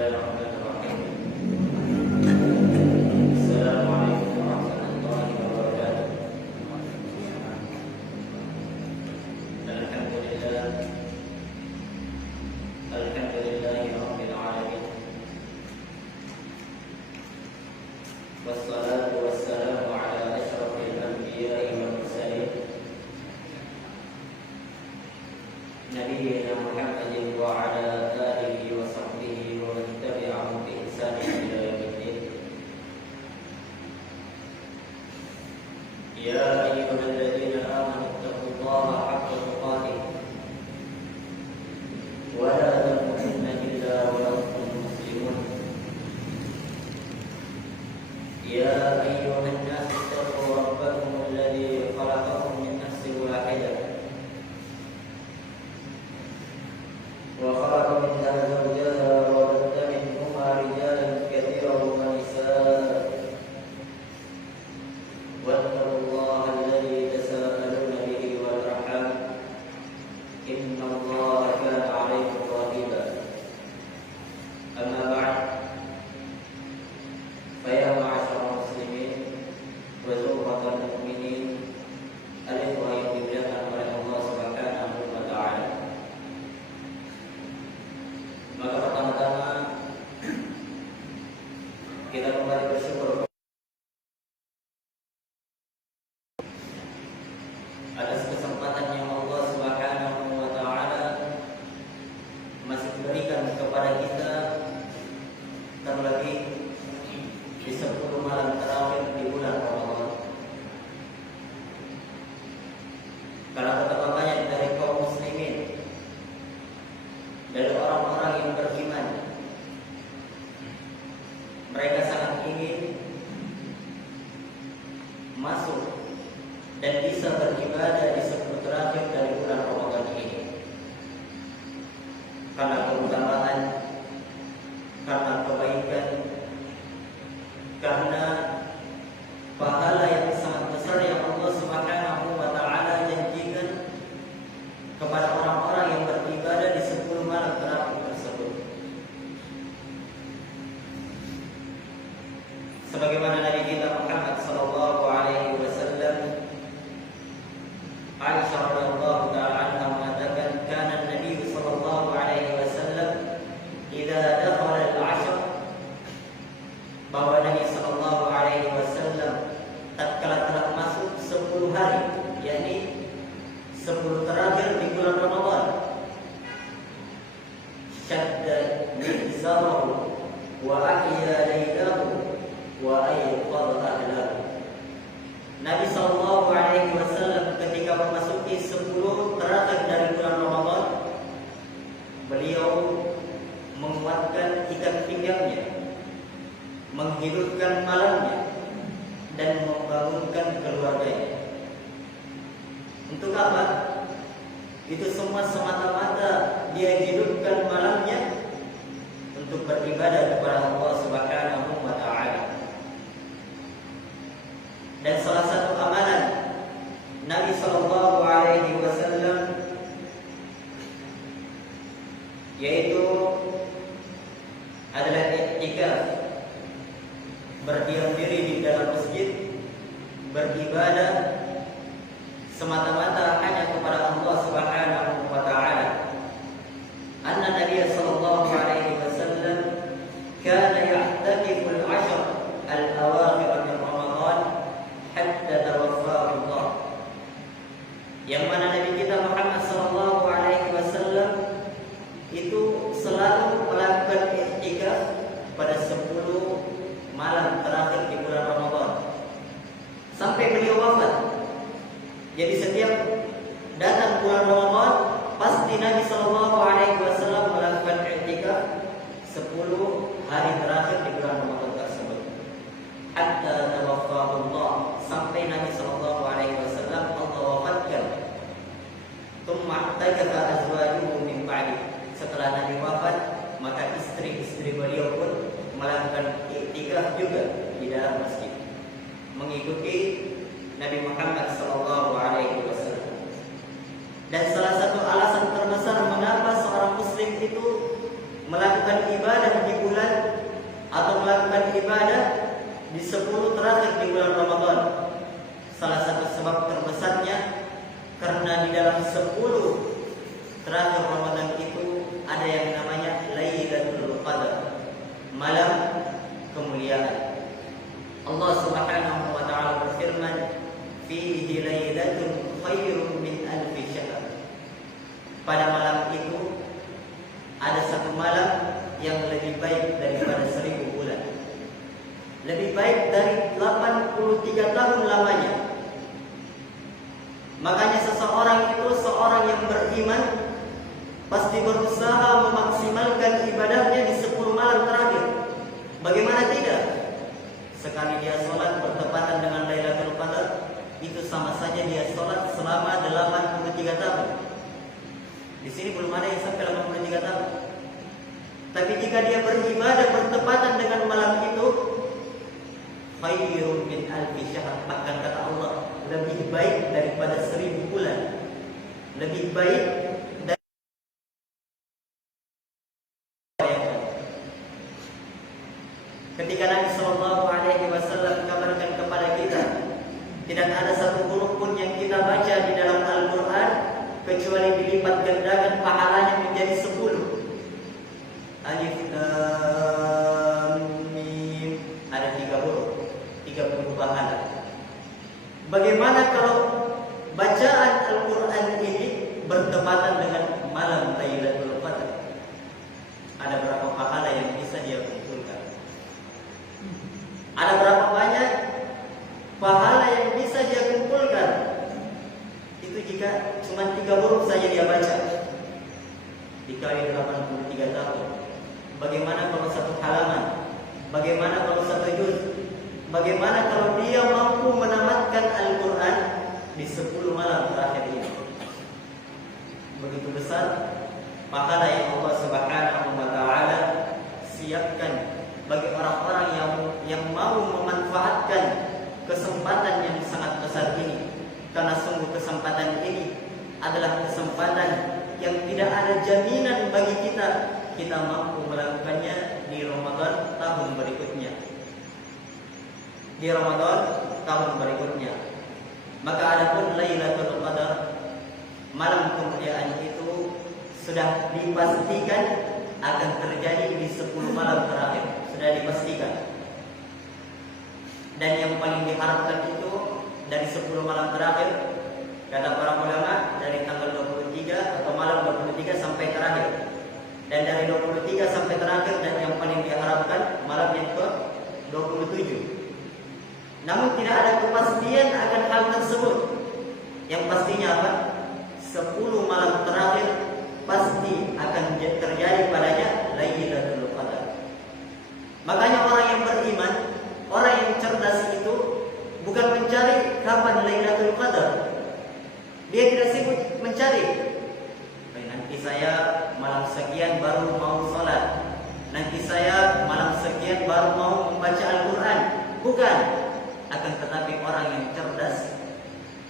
Bismillahirrahmanirrahim. Assalamualaikum warahmatullahi wabarakatuh. Alhamdulillahirabbil alamin. Wassalatu wassalamu ala asyrafil anbiya'i wal mursalin. Nabiyyina Muhammadin wa ala alihi wa sahbihi wa man tabi'ahum bi ihsanin ila yaumiddin. Ya ayyuhalladzina amanu taqullaha haqqa tuqatih wa la tamutunna illa wa antum muslimun. Ya ayyuhan nas ittaqu rabbakum alladzi khalaqakum min nafsin wahidah وخلق منها زوجها وبث منهما رجالا كثيرا ونساء واتقوا الله الذي تساءلون به والأرحام إن الله كان عليكم رقيبا. أما بعد فيا معشر المسلمين وزمرة المؤمنين الإخوة yang dimuliakan oleh Allah Subhanahu wa taala. Maka pertama-tama kita kembali bersyukur atas kesempatan yang Allah Subhanahu wa taala masih berikan kepada kita, terlebih di 10 malam terakhir di bulan Ramadan. Karena betapa banyak dari kaum muslimin, dari orang-orang yang beriman, mereka sangat ingin masuk dan bisa beribadah di 10 terakhir dari bulan Ramadan ini, karena keutamaan, karena kebaikan, karena pahala yang sangat besar yang Allah Subhanahu wa taala janjikan kepada orang-orang yang beribadah di 10 malam terakhir tersebut. Sebagaimana Nabi kita Muhammad sallallahu alaihi wasallam, Aisyah radhiyallahu taala anha mengatakan, kana Nabi sallallahu alaihi wasallam idza dakhala al-'ashr, bahwa Nabi sallallahu alaihi wasallam tatkala telah masuk 10 hari, yakni 10 terakhir di bulan Ramadan, syadda mizarahu wa ahya laylahu wa ayqadha ahlahu. Nabi sallallahu alaihi wasallam ketika memasuki 10 terakhir dari bulan Ramadan, beliau menguatkan ikat pinggangnya, menghidupkan malamnya, dan membangunkan keluarganya. Untuk apa? Itu semua semata-mata dia hidupkan malamnya untuk beribadah kepada Allah Subhanahu wa taala. Dan salah satu amalan Nabi sallallahu alaihi wasallam yaitu adalah i'tikaf, berdiam diri di dalam masjid, beribadah semata-mata hanya kepada Allah Subhanahu wa taala. Anna Nabi sallallahu alaihi wasallam kana ya'takifu al-'ashr al-awakhir min Ramadan hatta tawaffahu Allah. Yang mana Nabi kita Muhammad sallallahu alaihi wasallam itu selalu melakukan i'tikaf pada 10 malam terakhir di bulan Ramadan sampai beliau wafat. Jadi setiap datang bulan Ramadan, pasti Nabi sallallahu alaihi wasallam melakukan i'tikaf 10 hari terakhir di bulan Ramadan tersebut. Hatta tawaffahu Allah, sampai Nabi sallallahu alaihi wasallam Allah wafatkan. Tsumma i'takafa azwajuhu min ba'di. Setelah Nabi wafat, maka istri-istri beliau pun melakukan i'tikaf juga di dalam masjid, mengikuti Nabi Muhammad sallallahu alaihi wasallam. Dan salah satu alasan terbesar mengapa seorang muslim itu melakukan ibadah di bulan beribadah di 10 terakhir di bulan Ramadan. Salah satu sebab terbesarnya karena di dalam 10 terakhir Ramadan itu ada yang namanya Lailatul Qadar, malam kemuliaan. Allah Subhanahu wa taala berfirman, "Fihi lailatun khairun min alfi syahr." Pada malam itu ada satu malam yang lebih baik daripada 1000 bulan. Lebih baik dari 83 tahun lamanya. Makanya seseorang itu, seorang yang beriman, pasti berusaha memaksimalkan ibadahnya di 10 malam terakhir. Bagaimana tidak? Sekali dia sholat bertepatan dengan Lailatul Qadar, itu sama saja dia sholat selama 83 tahun. Di sini belum ada yang sampai 83 tahun. Tapi jika dia beribadah bertepatan dengan malam itu, khairun min alfi syahr, bahkan kata Allah, lebih baik daripada 1000 bulan. Lebih baik dari ketika Nabi Shallallahu Alaihi Wasallam kabarkan kepada kita, tidak ada satu huruf pun yang kita baca di dalam Al-Quran kecuali dilipat gandakan pahalanya menjadi 10. Alif Lam Mim, ada 3 huruf, 30 pahala. Bagaimana kalau bacaan Al-Quran ini bertepatan dengan malam Lailatul Qadar? Ada berapa pahala yang bisa dia kumpulkan? Ada berapa banyak pahala yang bisa dia kumpulkan? Itu jika cuma 3 huruf saja dia baca dikali 83 tahun. Bagaimana kalau 1 halaman? Bagaimana kalau 1 juz? Bagaimana kalau dia mampu menamatkan Al-Quran di 10 malam terakhir ini? Begitu besar pahala yang Allah Subhanahu wa taala siapkan bagi orang-orang yang mau memanfaatkan kesempatan yang sangat besar ini. Karena sungguh kesempatan ini adalah kesempatan yang tidak ada jaminan bagi kita mampu melakukannya di Ramadan tahun berikutnya. Di Ramadan tahun berikutnya. Maka adapun Lailatul Qadar, malam kemuliaan itu sudah dipastikan akan terjadi di 10 malam terakhir. Sudah dipastikan. Dan yang paling diharapkan itu dari 10 malam terakhir, kata para ulama, dari tanggal 23 atau malam 23 sampai terakhir. Dan dari 23 sampai terakhir, dan yang paling diharapkan malam yang ke-27. Namun tidak ada kepastian akan hal tersebut. Yang pastinya apa? 10 malam terakhir pasti akan terjadi padanya Lailatul Qadar. Makanya orang yang beriman, orang yang cerdas itu bukan mencari kapan Lailatul Qadar. Dia tidak sibuk mencari. Nanti saya malam sekian baru mau sholat. Nanti saya malam sekian baru mau membaca Al-Quran. Bukan. Akan tetapi orang yang cerdas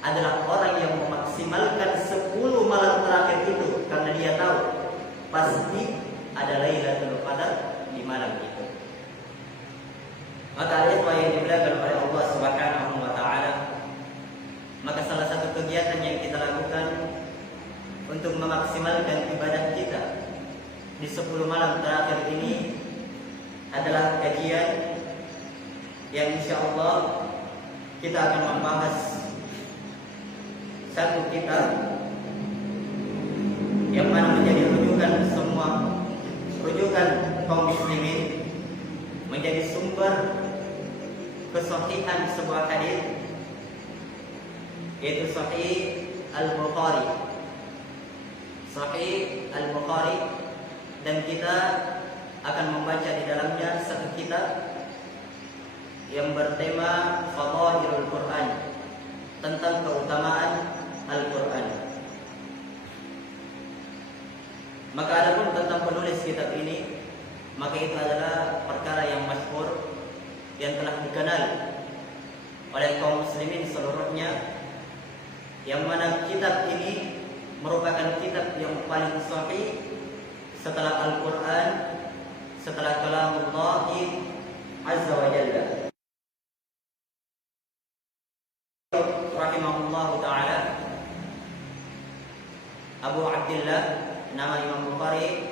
adalah orang yang memaksimalkan 10 malam terakhir itu, karena dia tahu pasti ada Lailatul Qadar di malam itu. Maka itu yang dimuliakan oleh Allah Subhanahu wa taala. Maka salah satu kegiatan yang kita lakukan untuk memaksimalkan ibadah kita di 10 malam terakhir ini adalah kajian yang insyaallah kita akan membahas satu kitab yang mana menjadi rujukan kaum muslimin, menjadi sumber kesahihan sebuah hadis, yaitu Sahih Al-Bukhari. Sahih Al-Bukhari, dan kita akan membaca di dalamnya satu kitab yang bertema Fadailul Quran, tentang keutamaan Al-Quran. Maka adapun tentang penulis kitab ini, maka itu adalah perkara yang masyhur, yang telah dikenal oleh kaum muslimin seluruhnya, yang mana kitab ini merupakan kitab yang paling sahih setelah Al-Quran, setelah Kalamullah, azza wa jalla. Rahimahullahu ta'ala, Abu Abdullah, nama Imam Bukhari.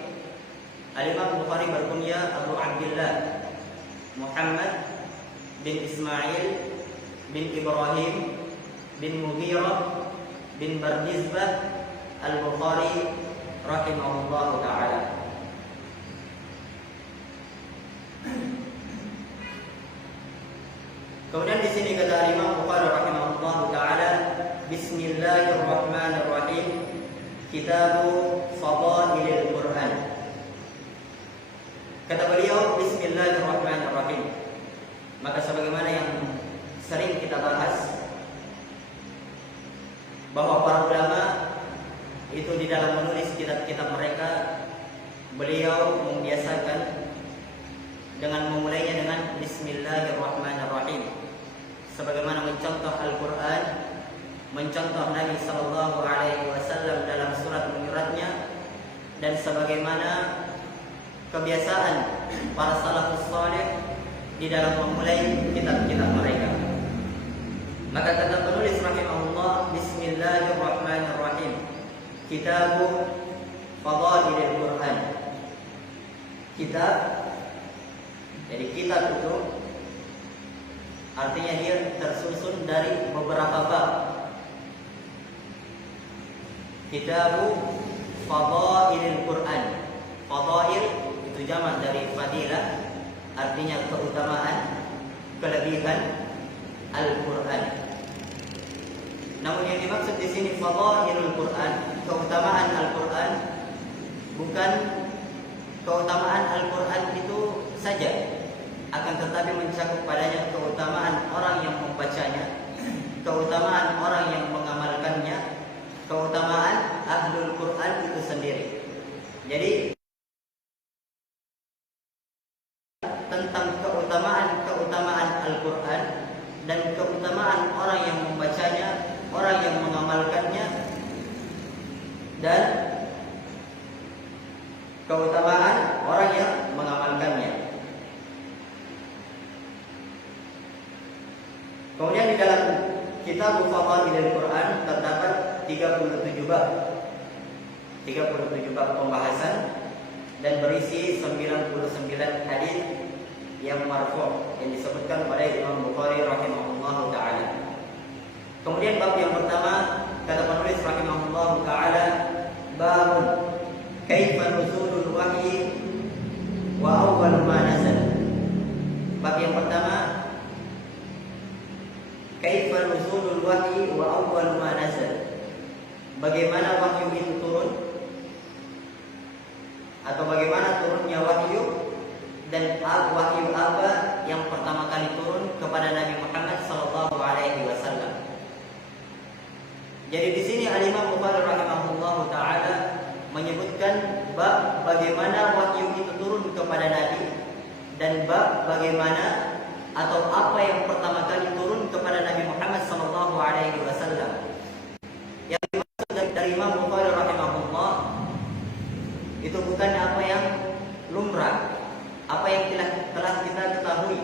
Al-Imam Bukhari berkunyah Abu Abdullah Muhammad bin Ismail bin Ibrahim bin Mughirah bin Bardizbah Al-Bukhari rahimahullahu ta'ala. Kemudian di sini kata Imam Bukhari rahimahullahu ta'ala, Bismillahirrahmanirrahim, Kitabu Fadailil Quran. Kata beliau Bismillahirrahmanirrahim. Maka sebagaimana yang sering kita bahas, bahwa para ulama itu di dalam menulis kitab-kitab mereka, beliau membiasakan dengan memulainya dengan Bismillahirrahmanirrahim, sebagaimana mencontoh Al-Quran, mencontoh Nabi Sallallahu Alaihi Wasallam dalam surat-suratnya, dan sebagaimana kebiasaan para salafus saleh di dalam memulai kitab-kitab mereka. Maka kata penulis rahimahullah, Bismillahirrahmanirrahim, Kitabu Fadailil Quran. Kitab, jadi kitab itu artinya dia tersusun dari beberapa bab. Kitabu Fadailil Quran. Fadail itu jamak dari fadilah, artinya keutamaan, kelebihan Al-Quran. Namun yang dimaksud di sini Fadailul Quran, keutamaan Al-Quran, bukan keutamaan Al-Quran itu saja, akan tetapi mencakup padanya keutamaan orang yang membacanya, keutamaan orang yang mengamalkannya, keutamaan Ahlul Quran itu sendiri. Jadi tentang keutamaan Al-Quran dan keutamaan orang yang membacanya, orang yang mengamalkannya, dan keutamaan orang yang mengamalkannya. Kemudian di dalam kitab Fadailil Quran terdapat 37 bab. 37 bab pembahasan dan berisi 99 hadis yang marfu' yang disebutkan oleh Imam Bukhari rahimahullahu taala. Kemudian bab yang pertama kata penulis rahimahullahu taala, bab kaifa nuzulul wahyi wa awwal ma nazal. Bab yang pertama, kaifa nuzulul wahyi wa awwal ma nazal. Bagaimana wahyu itu turun, atau bagaimana turunnya wahyu, dan wahyu apa yang pertama kali turun kepada Nabi Muhammad sallallahu alaihi wasallam. Jadi di sini Al-Imam Bukhari rahimahullahu taala menyebutkan bab bagaimana wahyu itu turun kepada Nabi, dan bab bagaimana atau apa yang pertama kali turun kepada Nabi Muhammad sallallahu alaihi wasallam. Yang dimaksud dari Imam Bukhari rahimahullah itu bukan apa yang lumrah, apa yang telah kita ketahui,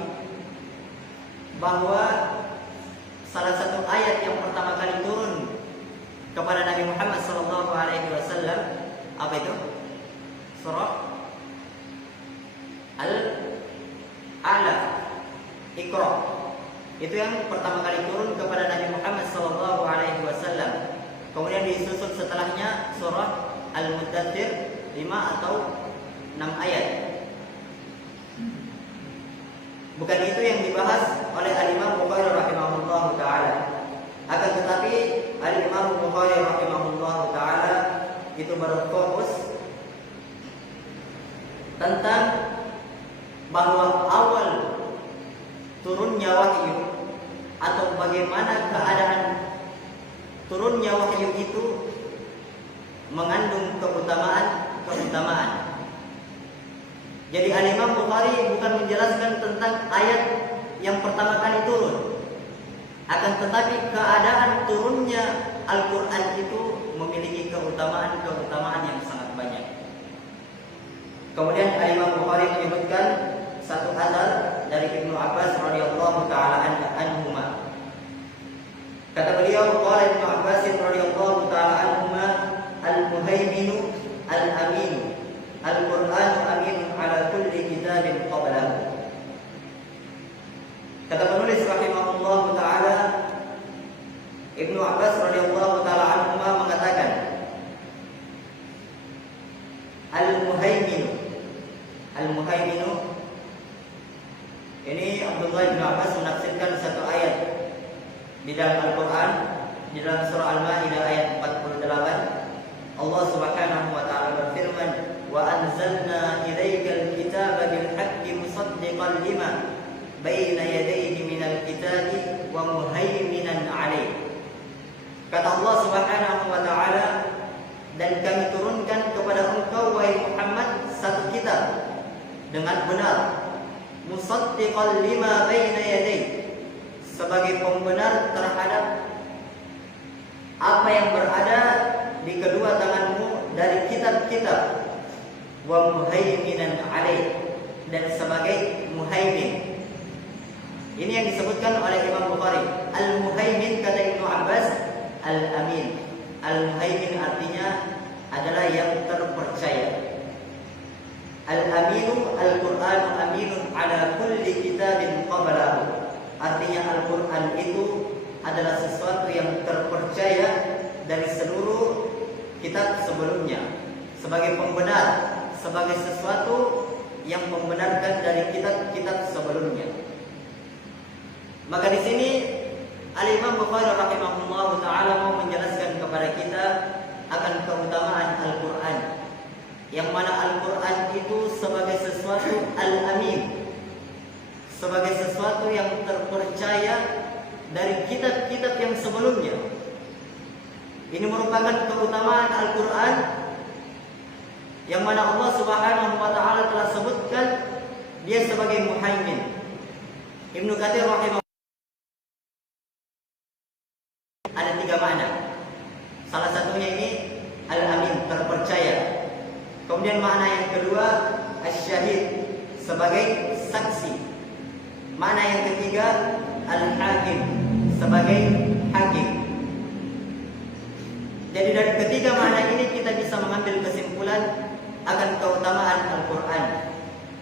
bahwa salah satu ayat yang pertama kali turun kepada Nabi Muhammad sallallahu alaihi wasallam apa itu? Surah Al-A'la, Iqra. Itu yang pertama kali turun kepada Nabi Muhammad sallallahu alaihi wasallam. Kemudian disusul setelahnya surah Al-Muddathir, 5 atau 6 ayat. Bukan itu yang dibahas oleh Al-Imam Bukhari rahimahullahu taala. Akan tetapi Al-Imam Bukhari rahimahullahu taala itu berfokus tentang bahwa awal turunnya wahyu atau bagaimana keadaan turunnya wahyu itu mengandung keutamaan. Jadi Al-Imam Bukhari bukan menjelaskan tentang ayat yang pertama kali turun, akan tetapi keadaan turunnya Al-Quran itu memiliki keutamaan yang sangat banyak. Kemudian Al-Imam Bukhari menyebutkan satu asar dari baina yadayhi minal kitabi wa muhaiminan alaih. Kata Allah Subhanahu wa taala, dan kami turunkan kepada engkau wahai Muhammad satu kitab dengan benar, musaddiqan lima baina yadayhi, sebagai pembenar terhadap apa yang berada di kedua tanganmu dari kitab-kitab, wa muhaiminan alaih, dan sebagai muhaimin. Ini yang disebutkan oleh Imam Bukhari. Al-muhaimin kata Ibnu Abbas, al-amin. Al-muhaimin artinya adalah yang terpercaya. Al-aminu al-Qur'anu aminun ala kulli kitabin qablahu. Artinya Al-Qur'an itu adalah sesuatu yang terpercaya dari seluruh kitab sebelumnya, sebagai pembenar, sebagai sesuatu yang membenarkan dari kitab-kitab sebelumnya. Maka di sini Al-Imam Bukhari rahimahullah taala mau menjelaskan kepada kita akan keutamaan Al-Qur'an, yang mana Al-Qur'an itu sebagai sesuatu al-amin, sebagai sesuatu yang terpercaya dari kitab-kitab yang sebelumnya. Ini merupakan keutamaan Al-Qur'an yang mana Allah Subhanahu wa taala telah sebutkan dia sebagai muhaimin. Ibnu Katsir rahimahullah ada 3 makna. Salah satunya ini al-amin, terpercaya. Kemudian makna yang kedua asy-syahid, sebagai saksi. Makna yang ketiga al-hakim, sebagai hakim. Jadi dari ketiga makna ini kita bisa mengambil kesimpulan akan keutamaan Al-Quran.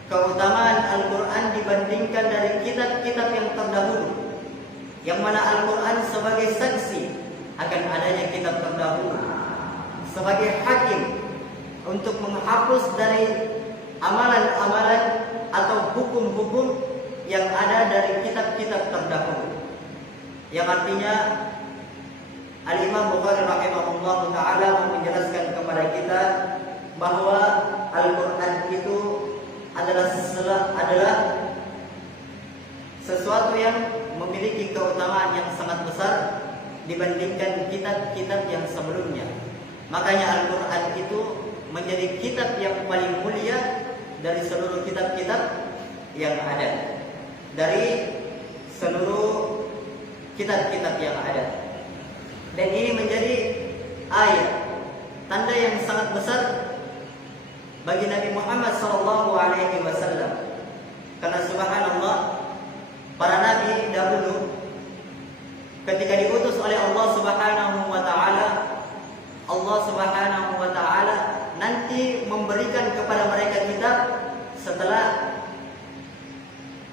Keutamaan Al-Quran dibandingkan dari kitab-kitab yang terdahulu, yang mana Al-Quran sebagai saksi akan adanya kitab terdahulu, sebagai hakim untuk menghapus dari amalan-amalan atau hukum-hukum yang ada dari kitab-kitab terdahulu. Yang artinya Al-Imam Bukhari rahimahullah ta'ala menjelaskan kepada kita bahwa Al-Quran itu adalah sesuatu yang memiliki keutamaan yang sangat besar dibandingkan kitab-kitab yang sebelumnya. Makanya Al-Quran itu menjadi kitab yang paling mulia dari seluruh kitab-kitab yang ada, dari seluruh kitab-kitab yang ada. Dan ini menjadi ayat, tanda yang sangat besar bagi Nabi Muhammad SAW. Karena subhanallah, para nabi dahulu ketika diutus oleh Allah Subhanahu wa taala, Allah Subhanahu wa taala nanti memberikan kepada mereka kitab setelah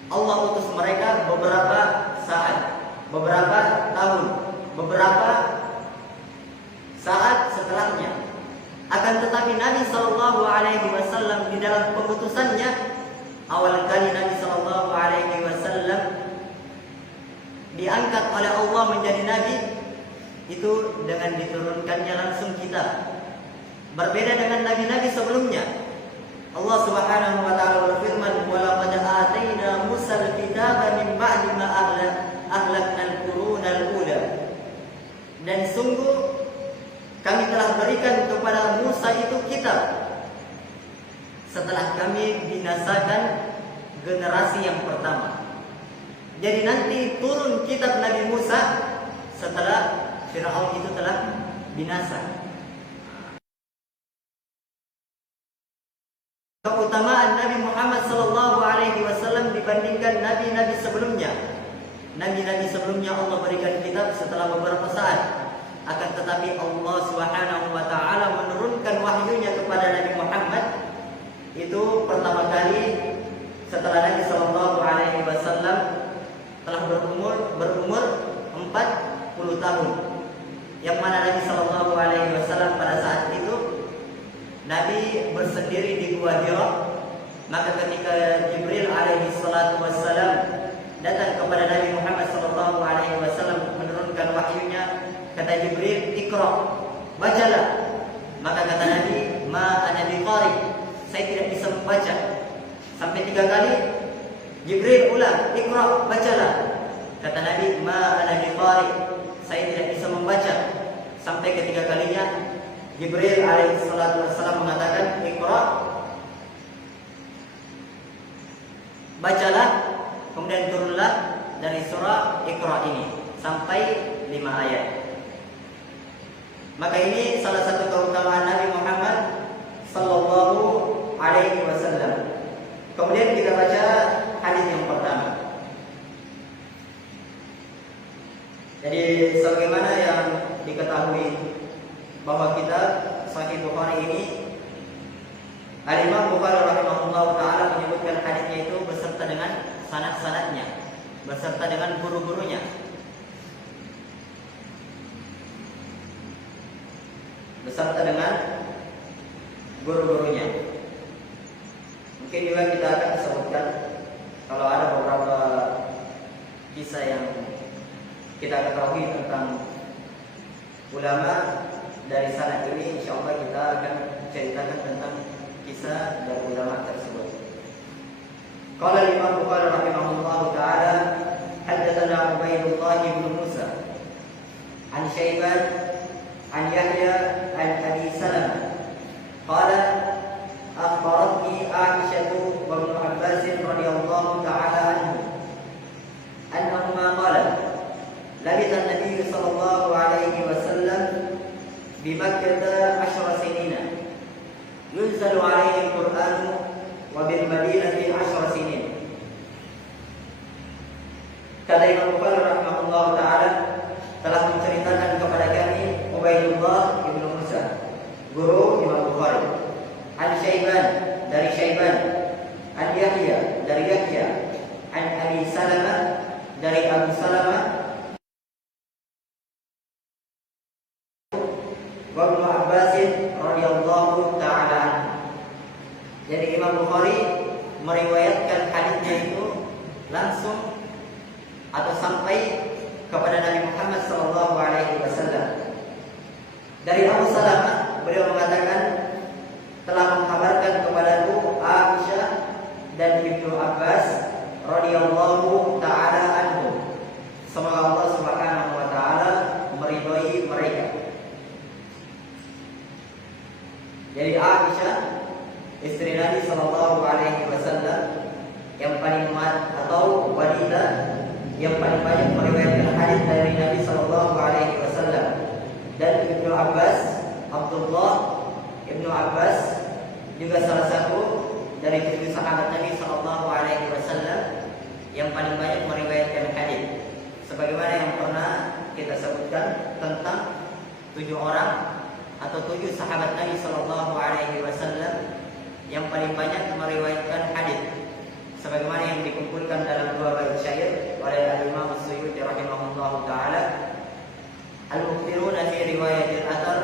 Allah utus mereka beberapa saat, beberapa tahun, beberapa saat setelahnya. Akan tetapi Nabi SAW di dalam pengutusannya, awal kali Nabi SAW diangkat oleh Allah menjadi Nabi itu dengan diturunkannya langsung kitab. Berbeda dengan Nabi-Nabi sebelumnya. Allah Subhanahu wa taala berfirman, "Wa laqad atayna Musal kitaba min ba'di ma ahlakna al-quruna al-ula." Dan sungguh kami telah berikan kepada Musa itu kitab setelah kami binasakan generasi yang pertama. Jadi nanti turun kitab Nabi Musa setelah Fir'aun itu telah binasa. Keutamaan Nabi Muhammad SAW dibandingkan nabi-nabi sebelumnya. Nabi-nabi sebelumnya Allah berikan kitab setelah beberapa saat. Akan tetapi Allah Subhanahu wa taala menurunkan wahyunya kepada Nabi Muhammad itu pertama kali setelah Nabi SAW telah berumur 40 tahun. Yang mana Nabi SAW pada saat itu Nabi bersendiri di Gua Hira. Maka ketika Jibril alaihi salatu wassalam datang kepada Nabi Muhammad SAW menurunkan wahyunya, kata Jibril, "Iqra", bacalah. Maka kata Nabi, "Ma ana biqari", saya tidak bisa membaca. Sampai 3 kali Jibril ulang, "Iqra, bacalah." Kata Nabi, "Ma ana biqari." Saya tidak bisa membaca. Sampai ketiga kalinya Jibril alaihi salatu wassalam mengatakan, "Iqra." Bacalah. Kemudian turunlah dari surah Iqra ini sampai 5 ayat. Maka ini salah satu keutamaan Nabi Muhammad sallallahu alaihi wasallam. Kemudian kita baca hadis yang pertama. Jadi sebagaimana yang diketahui bahwa kita Sahih Bukhari ini, Al-Imam Bukhari rahimahullah ta'ala menyebutkan hadisnya itu beserta dengan sanad-sanadnya, beserta dengan guru-gurunya. Beserta dengan guru-gurunya. Mungkin juga kita akan sebutkan kalau ada beberapa kisah yang kita ketahui tentang ulama dari sanad ini, insyaallah kita akan ceritakan tentang kisah dari ulama tersebut. Qala Imam Bukhari rahimahullah taala, haddatsana Ubaydullah bin Musa an Syaiban an Yahya an Abi Salamah qala akhbaratni Aisyah wa Ibnu Abbas radhiyallahu taala anhu annahuma qala labitha an-nabiy sallallahu alaihi wasallam bi Makkah 10 sinina yunzalu alaihi al-Qur'an wa bil Madinati 10 sinin. Kata Imam Bukhari rahimahullah taala telah menceritakan kepada kami Ubaidullah bin Musa, guru Imam Bukhari, an Syaiban dari Syaiban, an Yahya dari Yahya, an Abi Salamah dari Abu Salamah, wa Ibnu Abbas radhiyallahu taala anhu. Jadi Imam Bukhari meriwayatkan hadisnya itu langsung atau sampai kepada Nabi Muhammad sallallahu alaihi wasallam. Dari Abu Salamah, beliau mengatakan telah mengkhabarkan kepadaku Aisyah dan Ibnu Abbas radhiyallahu taala anhu. Semoga Allah Subhanahu wa taala meridhai mereka. Jadi Aisyah, istri Nabi sallallahu alaihi wasallam, yang paling atau wanita yang paling banyak meriwayatkan hadis dari Nabi sallallahu alaihi wasallam, dan Ibnu Abbas, Abdullah Ibnu Abbas juga salah satu dari 7 sahabat Nabi sallallahu alaihi wasallam yang paling banyak meriwayatkan hadis. Sebagaimana yang pernah kita sebutkan tentang 7 orang atau 7 sahabat Nabi sallallahu alaihi wasallam yang paling banyak meriwayatkan hadis, sebagaimana yang dikumpulkan dalam 2 bait syair oleh Al-Imam As-Suyuti rahimahullahu taala. Al-mukthiruna fi riwayatil athar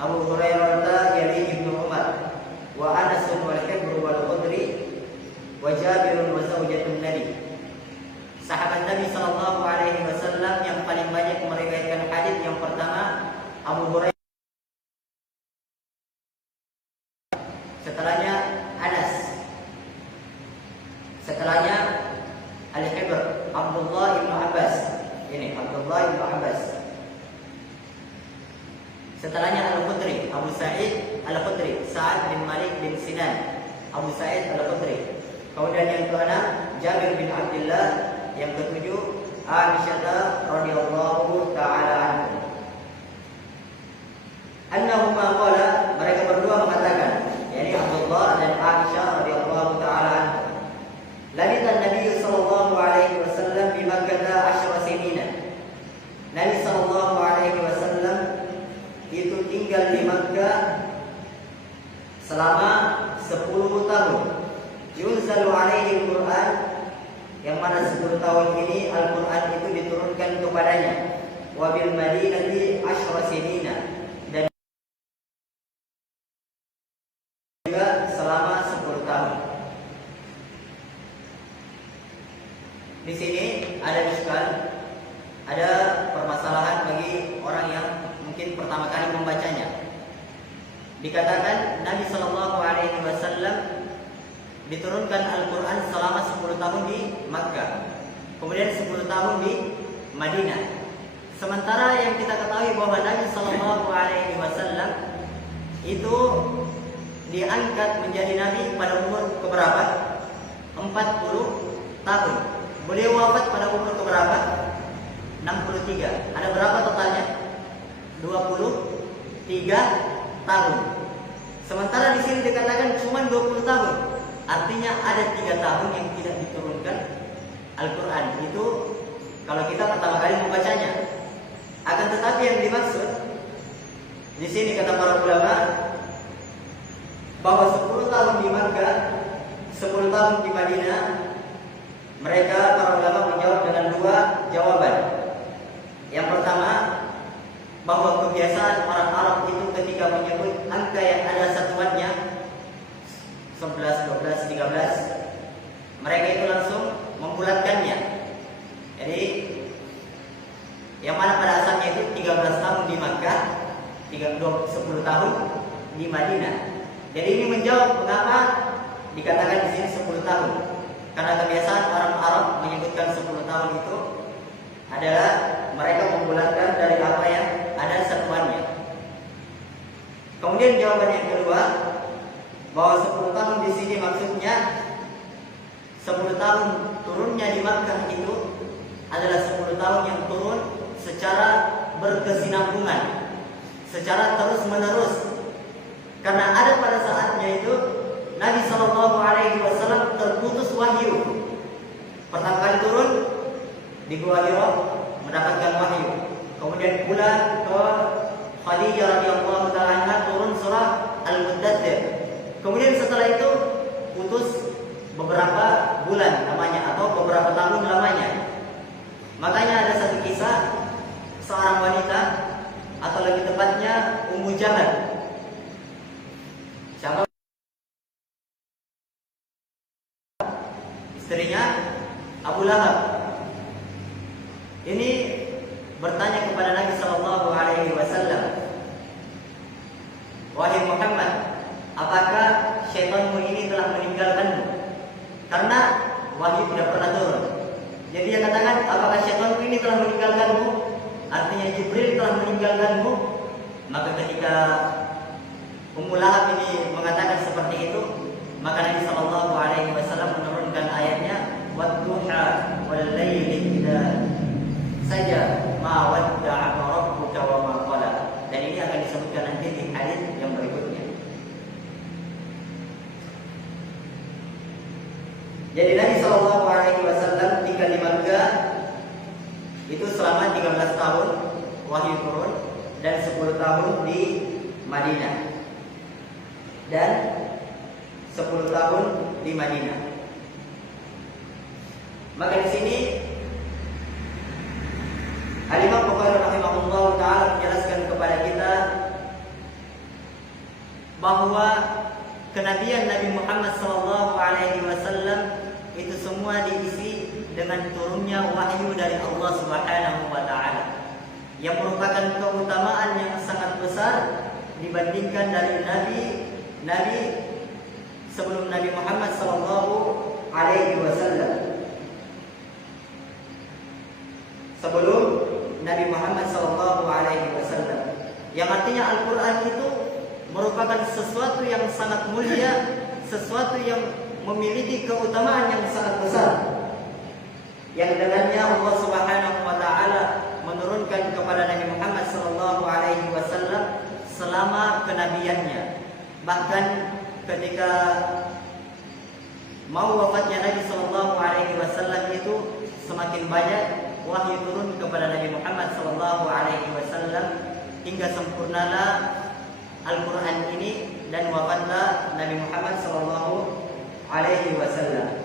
Abu Hurairah yali Ibnu Umar wa Anas wal Hibr wal Khudri wa Jabir wa zaujatun Nabi. Sahabat Nabi sallallahu alaihi wasallam yang paling banyak meriwayatkan hadis yang pertama Abu Hurairah, setelahnya Anas, setelahnya Al-Hibr Abdullah bin Abbas, ini Abdullah bin Abbas, setelahnya Al-Khudri Abu Sa'id Al-Khudri, Sa'ad bin Malik bin Sinan Abu Sa'id Al-Khudri. Kemudian yang keenam Jabir bin Abdullah, yang ketujuh Aisyah radhiyallahu taala anha. Annahuma qala, mereka berdua mengatakan, yakni Abdullah dan Aisyah radhiyallahu taala anha, labitha Nabi sallallahu alaihi wasallam di Makkah 10 sinina. Nabi sallallahu alaihi wasallam itu tinggal di Makkah selama 10 tahun. Yunzalu alaihi al-Qur'an, yang mana 10 tahun ini Al-Qur'an itu diturunkan kepadanya. Wa bil Madinati 10 sinina, dan juga selama 10 tahun. Di sini ada iskal, ada permasalahan bagi orang yang mungkin pertama kali membacanya. Dikatakan Nabi sallallahu alaihi wasallam diturunkan Al-Quran selama 10 tahun di Makkah, kemudian 10 tahun di Madinah. Sementara yang kita ketahui bahwa Nabi Sallallahu Alaihi Wasallam itu diangkat menjadi Nabi pada umur keberapa? 40 tahun. Beliau wafat pada umur keberapa? 63. Ada berapa totalnya? 23 tahun. Sementara di sini dikatakan cuma 20 tahun. Artinya ada 3 tahun yang tidak diturunkan Al-Quran. Itu kalau kita pertama kali membacanya. Akan tetapi yang dimaksud di sini kata para ulama bahwa 10 tahun di Makkah, 10 tahun di Madinah, mereka para ulama menjawab dengan 2 jawaban. Yang pertama, bahwa kebiasaan orang Arab itu ketika menyebut angka yang ada satuannya 11, 12, 13, mereka itu langsung membulatkannya. Jadi yang mana pada asalnya itu 13 tahun di Makkah, 10 tahun di Madinah. Jadi ini menjawab mengapa dikatakan di sini 10 tahun. Karena kebiasaan orang Arab menyebutkan 10 tahun itu adalah mereka membulatkan dari apa yang ada satuannya. Kemudian jawaban yang kedua, bahwa 10 tahun di sini maksudnya 10 tahun turunnya di Makkah itu adalah 10 tahun yang turun secara berkesinambungan, secara terus menerus. Karena ada pada saatnya itu Nabi Sallallahu Alaihi Wasallam terputus wahyu. Pertama kali turun di Gua Hira mendapatkan wahyu. Kemudian pula ke Khadijah radhiyallahu taala anha turun surah Al-Muddatsir. Kemudian setelah itu putus beberapa bulan lamanya atau beberapa tahun lamanya. Makanya ada satu kisah seorang wanita atau lebih tepatnya Ummu Jahal. Siapa? Istrinya Abu Lahab. Ini bertanya kepada Nabi Sallallahu Alaihi Wasallam, wahai Muhammad, apakah syaitanmu ini telah meninggalkanmu? Karena wahyu tidak pernah turun. Jadi dia katakan, apakah syaitanmu ini telah meninggalkanmu? Artinya Jibril telah meninggalkanmu. Maka ketika Ummu Lahab ini mengatakan seperti itu, maka Nabi Sallallahu Alaihi Wasallam menurunkan ayatnya, "Wadduha wal laili idza saja ma wadda'aka rabbuka wa ma qala." Dan ini akan disebutkan nanti di hadis yang berikutnya. Jadi Nabi Sallallahu Alaihi Wasallam tinggal di Makkah itu selama 13 tahun wahyu turun dan 10 tahun di Madinah dan 10 tahun di Madinah. Maka di sini Al-Imam Bukhari rahimahullah taala menjelaskan kepada kita bahwa kenabian Nabi Muhammad sallallahu alaihi wasallam itu semua diisi dengan turunnya wahyu dari Allah Subhanahu wa taala, yang merupakan keutamaan yang sangat besar dibandingkan dari nabi sebelum Nabi Muhammad sallallahu alaihi wasallam. Sebelum Nabi Muhammad sallallahu alaihi wasallam, yang artinya Al-Qur'an itu merupakan sesuatu yang sangat mulia, sesuatu yang memiliki keutamaan yang sangat besar, yang dengannya Allah Subhanahu wa taala menurunkan kepada Nabi Muhammad sallallahu alaihi wasallam selama kenabiannya. Bahkan ketika mau wafatnya Nabi sallallahu alaihi wasallam itu semakin banyak wahyu turun kepada Nabi Muhammad sallallahu alaihi wasallam hingga sempurnalah Al-Qur'an ini dan wafatlah Nabi Muhammad sallallahu alaihi wasallam.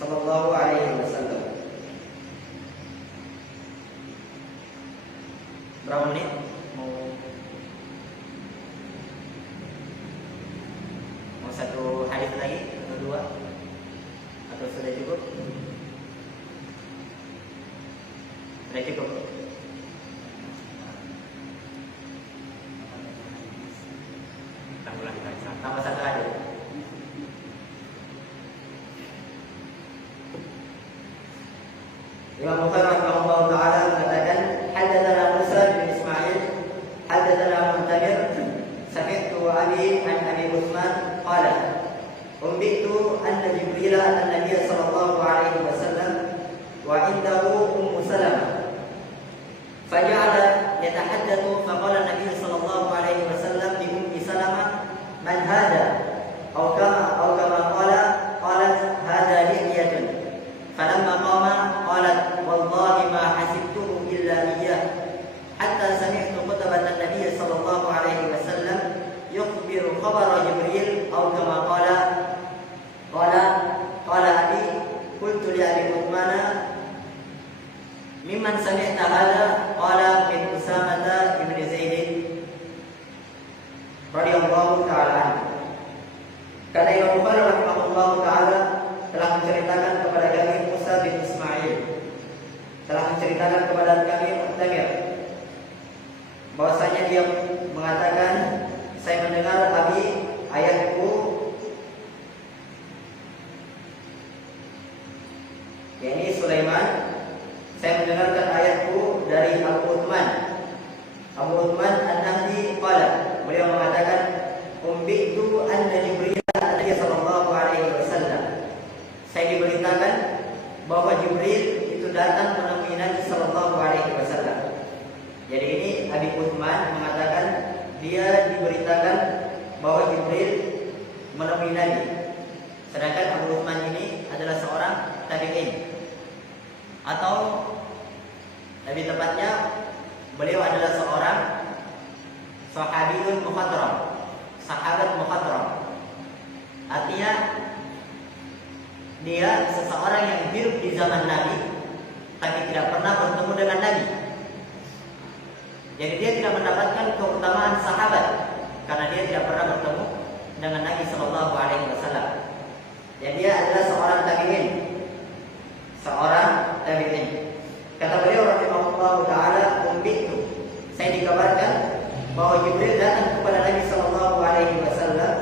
Sallallahu alaihi wasallam. Berapa menit? Mau satu hadis lagi atau dua? Atau sudah cukup? Sudah cukup. Tambah satu hadis. Imam Bukhari rahimahullah taala mengatakan, haddatsana Musa bin Ismail, haddatsana Muntamir, sami'tu Ali an Abi Utsman qala, umbitu anna Jibril an-nabiy sallallahu alaihi wasallam wa indahu Ummu Salamah faja'ala yatahaddatsu faqala an-nabiy sallallahu alaihi wasallam li Ummi Salamah man hadha aw kama qalat hadha lihiyatun falamma qama qalat wallahi ma hasibtuhu illa iyyah hatta sami'tu khutbah an-nabiy sallallahu alaihi wasallam yukhbiru khabara Jibril aw kama qala Abi qultu li Abi Uthman mimman sami'ta hadha qala min Usamah ibn Zaid radhiyallahu ta'ala anhu. Karena Imam Bukhari rahimahullah ta'ala telah menceritakan kepada kami Musa bin Ismail, telah menceritakan kepada kami Muntamir, bahwasanya dia mengatakan, saya mendengar Abi ayahku, yakni Sulaiman, saya mendengarkan ayahku dari Abu Uthman. Abu Uthman an-Nahdi qala, beliau mengatakan, umbitu anna Jibril sallallahu alaihi wasallam. Saya diberitakan bahwa Jibril itu datang menemui Nabi sallallahu alaihi wasallam. Jadi ini Abi Uthman mengatakan dia diberitakan bahwa Jibril menemui Nabi. Sedangkan Abu Uthman ini adalah seorang tabi'in, atau lebih tepatnya beliau adalah seorang sahabiyun mukhadram, sahabat mukhadram. Artinya dia seseorang yang hidup di zaman Nabi tapi tidak pernah bertemu dengan Nabi. Jadi dia tidak mendapatkan keutamaan sahabat karena dia tidak pernah bertemu dengan Nabi sallallahu alaihi wasallam. Jadi dia adalah seorang tabi'in. Kata beliau rahimahullah taala, umbitu, saya dikabarkan bahwa Jibril datang kepada Nabi sallallahu alaihi wasallam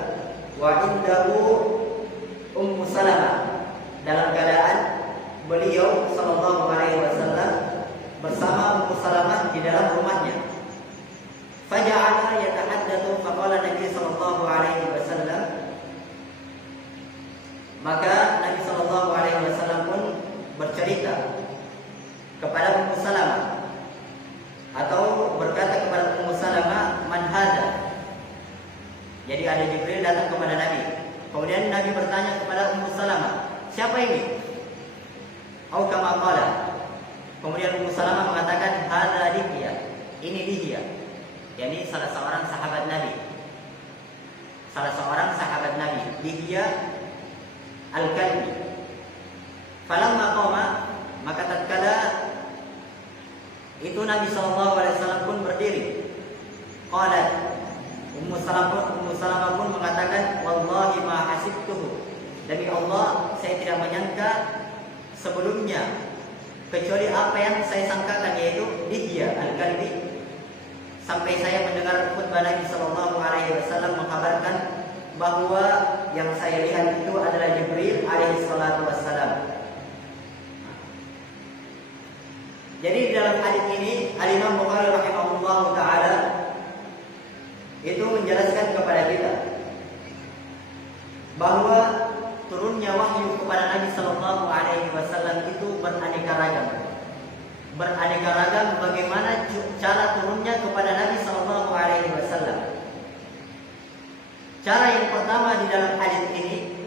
wa indahu Ummu Salamah, dalam keadaan beliau sallallahu alaihi wasallam bersama Ummu Salamah di dalam rumahnya. Faja'ala yatahaddatsu faqala Nabi sallallahu alaihi wasallam, maka Nabi sallallahu alaihi wasallam pun bercerita kepada Ummu Salamah, atau berkata kepada Ummu Salamah, man hadha. Jadi ada Jibril datang kepada Nabi. Kemudian Nabi bertanya kepada Ummu Salamah, siapa ini? Atau kama qala. Kemudian Ummu Salamah mengatakan, hadza Lihya, ini Lihya. Yani salah seorang sahabat Nabi. Lihya al-Kalbi. Falamma qama, maka tatkala itu Nabi sallallahu alaihi wasallam pun berdiri. Qalat, Ummu Salamah pun mengatakan, wallahi ma hasibtuhu, demi Allah saya tidak menyangka sebelumnya kecuali apa yang saya sangkakan, yaitu Lihya al-Kalbi. Sampai saya mendengar khutbah Nabi sallallahu alaihi wasallam mengkabarkan bahwa yang saya lihat itu adalah Jibril alaihi salatu wassalam. Jadi dalam hadis ini Al-Imam Bukhari rahimahullah taala itu menjelaskan kepada kita bahwa turunnya wahyu kepada Nabi sallallahu alaihi wasallam itu beraneka ragam. Beraneka ragam bagaimana cara turunnya kepada Nabi sallallahu alaihi wasallam. Cara yang pertama di dalam hadis ini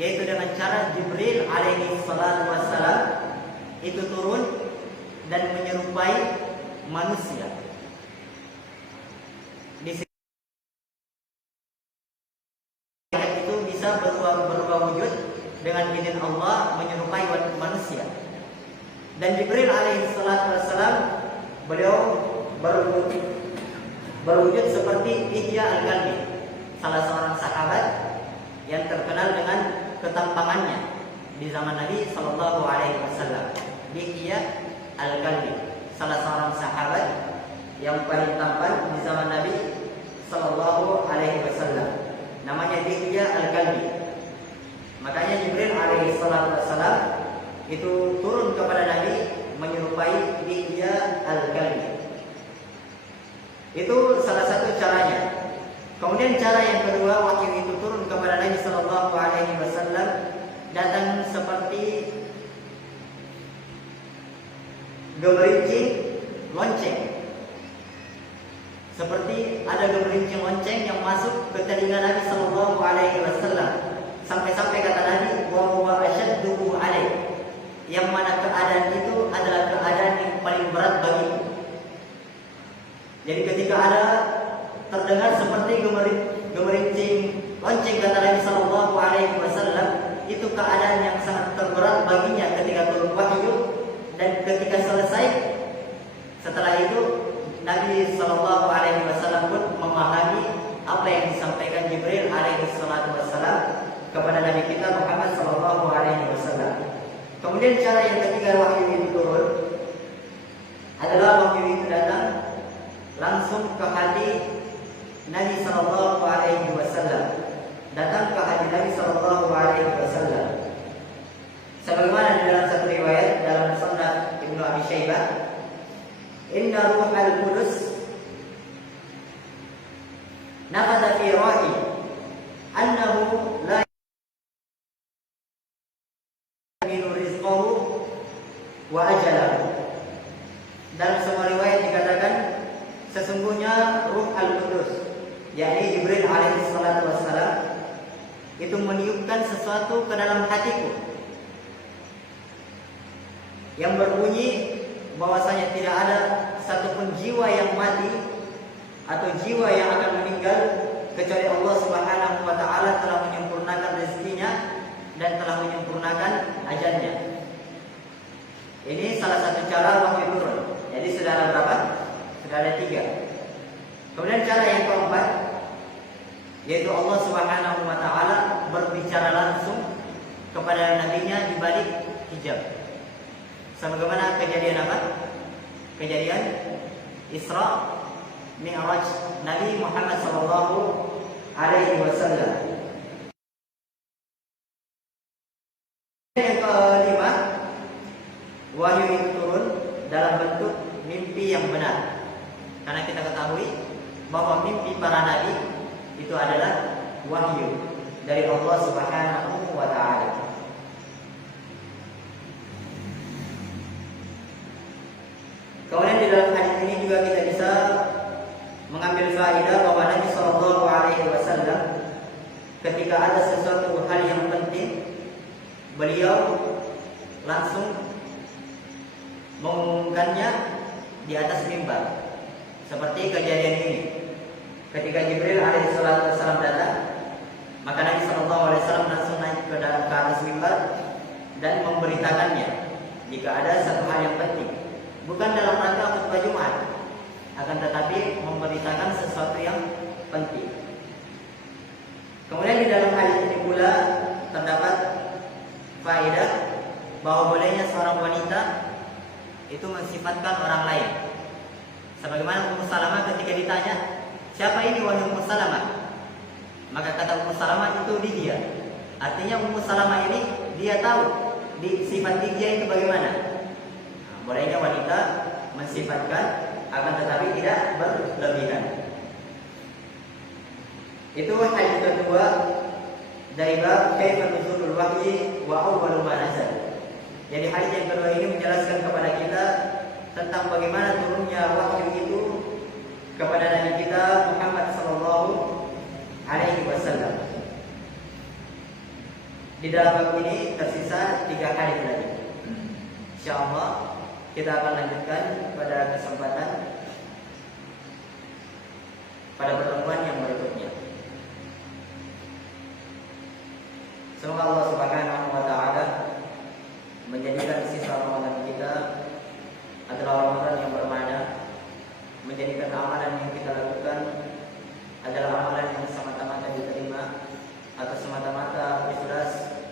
yaitu dengan cara Jibril alaihi salatu wassalam itu turun dan menyerupai manusia. Di sini itu bisa berubah wujud dengan izin Allah, menyerupai manusia. Dan Jibril alaihi salatu wassalam beliau berwujud seperti Lihya al-Kalbi, salah seorang sahabat yang terkenal dengan ketampangannya di zaman Nabi sallallahu alaihi wasallam. Lihya al-Kalbi, salah seorang sahabat yang paling tampan di zaman Nabi sallallahu alaihi wasallam. Namanya Lihya al-Kalbi. Makanya Jibril alaihi salatu wasallam itu turun kepada Nabi menyerupai Ihya al-Kalbi. Itu salah satu caranya. Kemudian cara yang kedua, wahyu itu turun kepada Nabi sallallahu alaihi wasallam datang seperti gemerincing lonceng. Seperti ada gemerincing lonceng yang masuk ke telinga Nabi sallallahu alaihi wasallam. Sampai-sampai kata Nabi, wa huwa ashadduhu alaih. Yang mana keadaan itu adalah keadaan yang paling berat bagiku. Jadi ketika ada terdengar seperti gemerincing lonceng kata Nabi sallallahu alaihi wasallam, itu keadaan yang sangat terberat baginya ketika turun wahyu. Dan ketika selesai, setelah itu Nabi sallallahu alaihi wasallam pun memahami apa yang disampaikan Jibril alaihi salatu wasallam kepada Nabi kita Muhammad sallallahu alaihi wasallam. Kemudian cara yang ketiga wahyu itu turun adalah wahyu itu datang langsung ke hati Nabi sallallahu alaihi wasallam. Datang ke hati Nabi sallallahu alaihi wasallam. Sebagaimana di dalam satu riwayat dalam Musnad Ibnu Abi Syaibah, "Inna ruhal qudus nafadha fi rahi annahu la wa ajalah." Dalam semua riwayat dikatakan sesungguhnya Ruh Al-Qudus, yakni Jibril alaihi salatu wassalam, itu meniupkan sesuatu ke dalam hatiku yang berbunyi bahwasanya tidak ada satupun jiwa yang mati atau jiwa yang akan meninggal kecuali Allah Subhanahu wa taala telah menyempurnakan rezekinya dan telah menyempurnakan ajalnya. Ini salah satu cara wahyu turun. Jadi sudah ada berapa? Sudah ada 3. Kemudian cara yang keempat, yaitu Allah Subhanahu wa taala berbicara langsung kepada nabinya di balik hijab. Sebagaimana kejadian apa? Kejadian Isra Mi'raj Nabi Muhammad sallallahu alaihi wasallam. Yang kelima, wahyu itu turun dalam bentuk mimpi yang benar. Karena kita ketahui bahwa mimpi para nabi itu adalah wahyu dari Allah Subhanahu wa taala. Kemudian di dalam hadis ini juga kita bisa mengambil faedah bahwa Nabi sallallahu alaihi wasallam ketika ada sesuatu hal yang penting, beliau langsung mengumumkannya di atas mimbar. Seperti kejadian ini. Ketika Jibril alaihi salatu wasallam datang, maka Nabi sallallahu alaihi wasallam langsung naik ke atas mimbar dan memberitakannya jika ada satu hal yang penting. Bukan dalam rangka khutbah Jumat, akan tetapi memberitakan sesuatu yang penting. Kemudian di dalam hadis ini pula terdapat faedah bahwa bolehnya seorang wanita itu mensifatkan orang lain. Sebagaimana Ummu Salamah ketika ditanya, siapa ini wahai Ummu Salamah? Maka kata Ummu Salamah, itu dia. Artinya Ummu Salamah ini dia tahu di sifat dia itu bagaimana. Bolehnya wanita mensifatkan, akan tetapi tidak berlebihan. Itu hadis kedua dari bab kaifa nuzulul wahyi wa awwalu ma nazal. Jadi hadis yang kedua ini menjelaskan kepada kita tentang bagaimana turunnya wahyu itu kepada Nabi kita Muhammad sallallahu alaihi wasallam. Di dalam bab ini tersisa 3 hadis lagi. Insyaallah kita akan lanjutkan pada kesempatan pada pertemuan yang berikutnya. Semoga Allah Subhanahu wa taala menjadikan sisa Ramadan kita adalah Ramadan yang bermakna, menjadikan amalan yang kita lakukan adalah amalan yang semata-mata diterima atau semata-mata ikhlas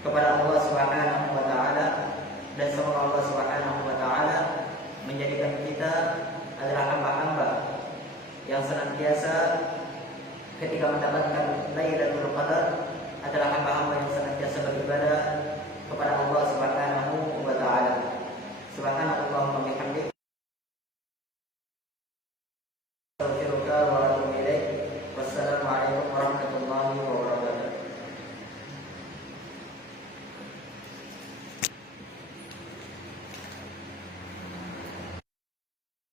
kepada Allah Subhanahu wa taala, dan semoga Allah Subhanahu wa taala menjadikan kita adalah hamba-hamba yang senantiasa ketika mendapatkan Lailatul Qadar adalah hamba-hamba yang senantiasa